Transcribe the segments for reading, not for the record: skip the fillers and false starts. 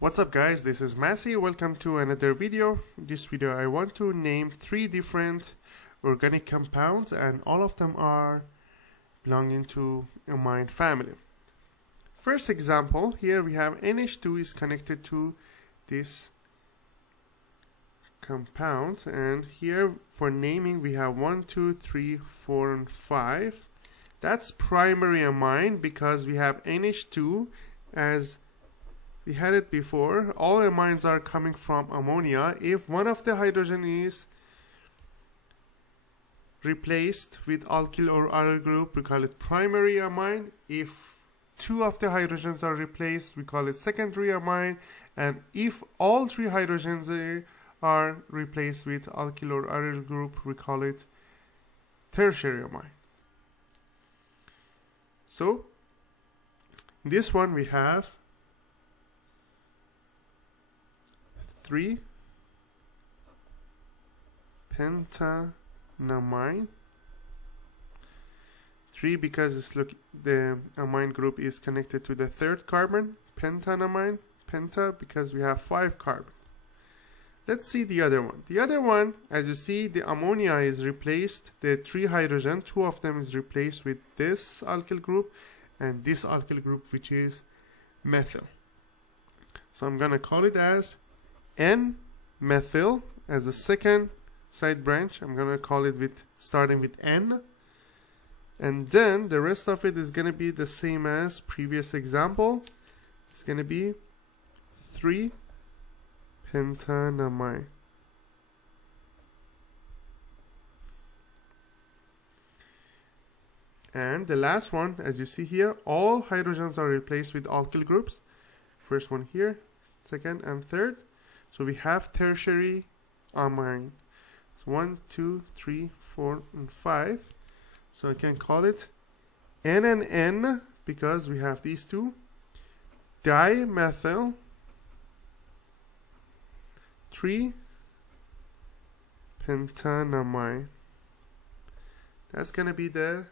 What's up guys, this is Massey. Welcome to another video. In this video I want to name 3 different organic compounds, and all of them are belonging to amine family. First example, here we have NH2 is connected to this compound, and here for naming we have 1, 2, 3, 4 and 5. That's primary amine because we have NH2 as we had it before. All amines are coming from ammonia. If one of the hydrogen is replaced with alkyl or aryl group, we call it primary amine. If 2 of the hydrogens are replaced, we call it secondary amine. And if all 3 hydrogens are replaced with alkyl or aryl group, we call it tertiary amine. So in this one we have 3 pentanamine. 3 because the amine group is connected to the 3rd carbon. Pentanamine, penta because we have 5 carbon. Let's see the other one. The other one, as you see, the ammonia is replaced, the 3 hydrogen, 2 of them is replaced with this alkyl group and this alkyl group, which is methyl. So I'm gonna call it as N-methyl as the second side branch. I'm gonna call it with starting with N, and then the rest of it is gonna be the same as previous example. It's gonna be 3 pentanamine. And the last one, as you see here, all hydrogens are replaced with alkyl groups. First one here, second and third. So we have tertiary amine. So 1, 2, 3, 4 and 5. So I can call it N and N because we have these 2. Dimethyl 3 pentanamine. That's gonna be the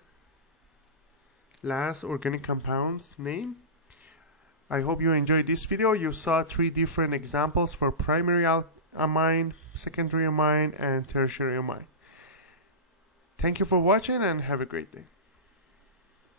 last organic compound's name. I hope you enjoyed this video. You saw 3 different examples for primary amine, secondary amine and tertiary amine. Thank you for watching and have a great day.